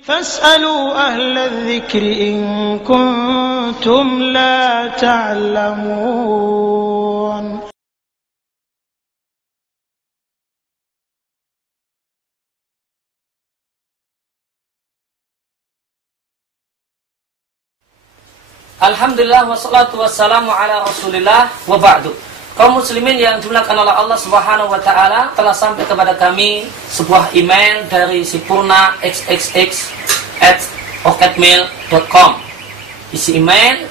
فاسألوا أهل الذكر إن كنتم لا تعلمون. Alhamdulillah wassalatu wassalamu ala rasulillah wa ba'du. Kaum muslimin yang dimuliakan oleh Allah subhanahu wa ta'ala, telah sampai kepada kami sebuah email dari Sipurna xxx@oketmail.com. Isi email,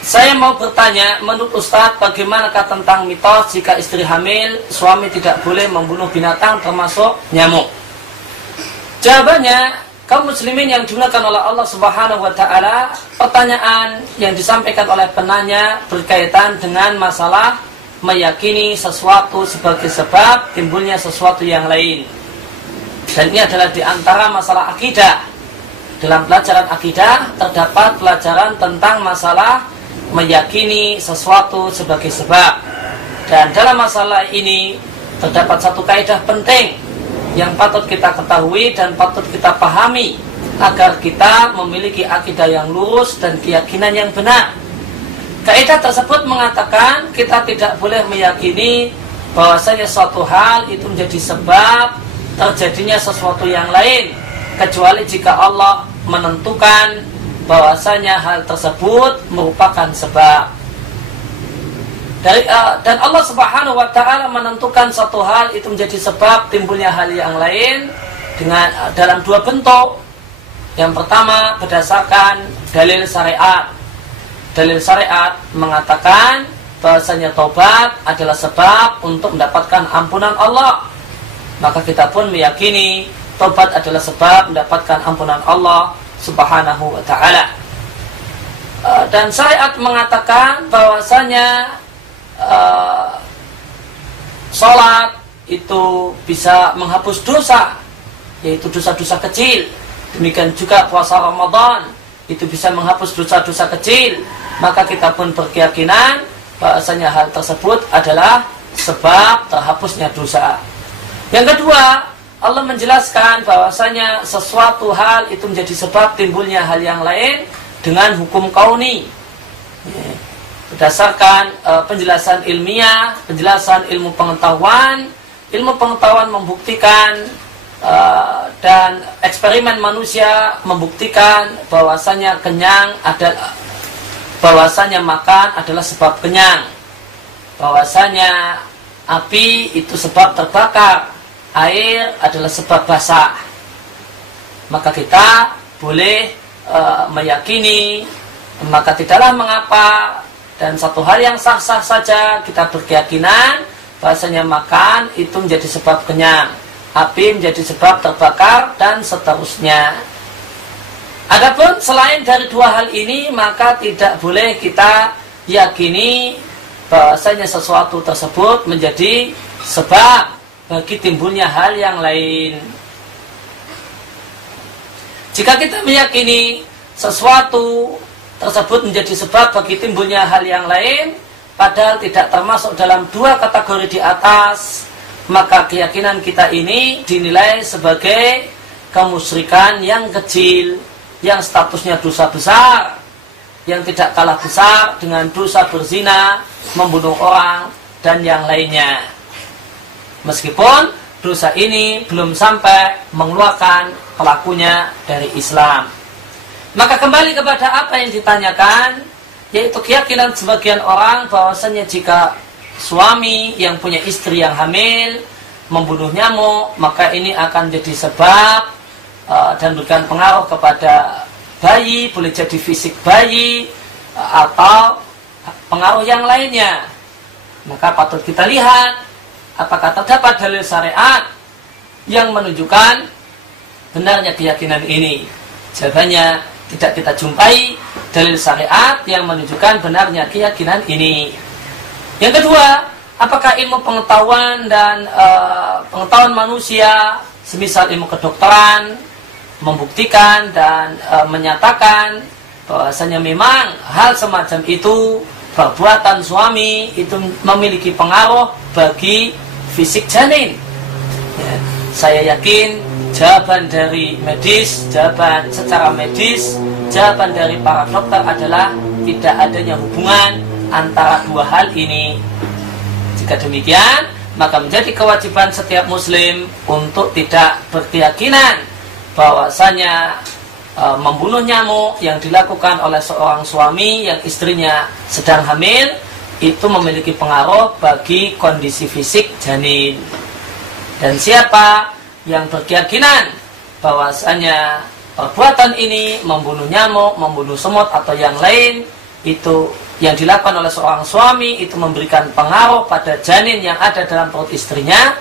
saya mau bertanya, menurut Ustadz, bagaimanakah tentang mitos jika istri hamil, suami tidak boleh membunuh binatang termasuk nyamuk? Jawabannya, kaum muslimin yang dimuliakan oleh Allah subhanahu wa ta'ala, pertanyaan yang disampaikan oleh penanya berkaitan dengan masalah meyakini sesuatu sebagai sebab timbulnya sesuatu yang lain. Dan ini adalah di antara masalah akidah. Dalam pelajaran akidah terdapat pelajaran tentang masalah meyakini sesuatu sebagai sebab. Dan dalam masalah ini terdapat satu kaidah penting yang patut kita ketahui dan patut kita pahami agar kita memiliki akidah yang lurus dan keyakinan yang benar. Kaidah tersebut mengatakan kita tidak boleh meyakini bahwasanya suatu hal itu menjadi sebab terjadinya sesuatu yang lain, kecuali jika Allah menentukan bahwasanya hal tersebut merupakan sebab. Dan Allah subhanahu wa ta'ala menentukan satu hal itu menjadi sebab timbulnya hal yang lain dalam dua bentuk. Yang pertama berdasarkan dalil syariat. Dalil syariat mengatakan bahwasanya taubat adalah sebab untuk mendapatkan ampunan Allah. Maka kita pun meyakini taubat adalah sebab mendapatkan ampunan Allah subhanahu wa ta'ala. Dan syariat mengatakan bahwasanya sholat itu bisa menghapus dosa, yaitu dosa-dosa kecil. Demikian juga puasa Ramadan itu bisa menghapus dosa-dosa kecil. Maka kita pun berkeyakinan bahasanya hal tersebut adalah sebab terhapusnya dosa. Yang kedua, Allah menjelaskan bahwasanya sesuatu hal itu menjadi sebab timbulnya hal yang lain dengan hukum kauni. Berdasarkan penjelasan ilmiah, penjelasan ilmu pengetahuan membuktikan dan eksperimen manusia membuktikan bahwasanya bahwasanya makan adalah sebab kenyang, bahwasanya api itu sebab terbakar, air adalah sebab basah. Maka kita boleh meyakini, maka tidaklah mengapa. Dan satu hal yang sah-sah saja, kita berkeyakinan bahasanya makan itu menjadi sebab kenyang, api menjadi sebab terbakar, dan seterusnya. Adapun selain dari dua hal ini, maka tidak boleh kita yakini bahasanya sesuatu tersebut menjadi sebab bagi timbulnya hal yang lain. Jika kita meyakini sesuatu tersebut menjadi sebab bagi timbulnya hal yang lain, padahal tidak termasuk dalam dua kategori di atas, maka keyakinan kita ini dinilai sebagai kemusyrikan yang kecil, yang statusnya dosa besar, yang tidak kalah besar dengan dosa berzina, membunuh orang, dan yang lainnya. Meskipun dosa ini belum sampai mengeluarkan pelakunya dari Islam. Maka kembali kepada apa yang ditanyakan, yaitu keyakinan sebagian orang bahwasanya jika suami yang punya istri yang hamil membunuh nyamuk, maka ini akan jadi sebab dan berikan pengaruh kepada bayi, boleh jadi fisik bayi atau pengaruh yang lainnya. Maka patut kita lihat apakah terdapat dalil syariat yang menunjukkan benarnya keyakinan ini. Jawabannya, tidak kita jumpai dalil syariat yang menunjukkan benarnya keyakinan ini. Yang kedua, apakah ilmu pengetahuan dan pengetahuan manusia, semisal ilmu kedokteran, membuktikan dan menyatakan bahwasanya memang hal semacam itu, perbuatan suami itu memiliki pengaruh bagi fisik janin. Ya, saya yakin jawaban dari medis, jawaban secara medis, jawaban dari para dokter adalah tidak adanya hubungan antara dua hal ini. Jika demikian, maka menjadi kewajiban setiap muslim untuk tidak berkeyakinan bahwasanya membunuh nyamuk yang dilakukan oleh seorang suami yang istrinya sedang hamil itu memiliki pengaruh bagi kondisi fisik janin. Dan siapa yang berkeyakinan bahwasanya perbuatan ini membunuh nyamuk, membunuh semut atau yang lain itu yang dilakukan oleh seorang suami itu memberikan pengaruh pada janin yang ada dalam perut istrinya,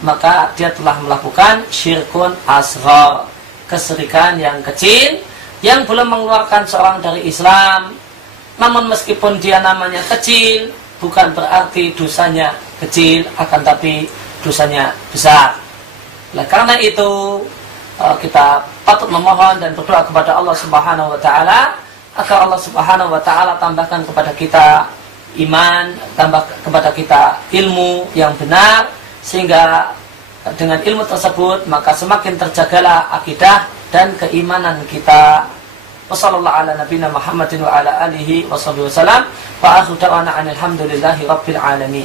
maka dia telah melakukan syirkun asghar, kesyirikan yang kecil yang belum mengeluarkan seorang dari Islam. Namun meskipun dia namanya kecil, bukan berarti dosanya kecil, akan tapi dosanya besar. Oleh karena itu kita patut memohon dan berdoa kepada Allah Subhanahu wa taala agar Allah Subhanahu wa taala tambahkan kepada kita iman, tambah kepada kita ilmu yang benar, sehingga dengan ilmu tersebut maka semakin terjagalah akidah dan keimanan kita. Wassallallahu ala nabiyina Muhammadin wa ala alihi wa sahbihi wasallam wa akhiru da'wana alhamdulillahi rabbil alamin.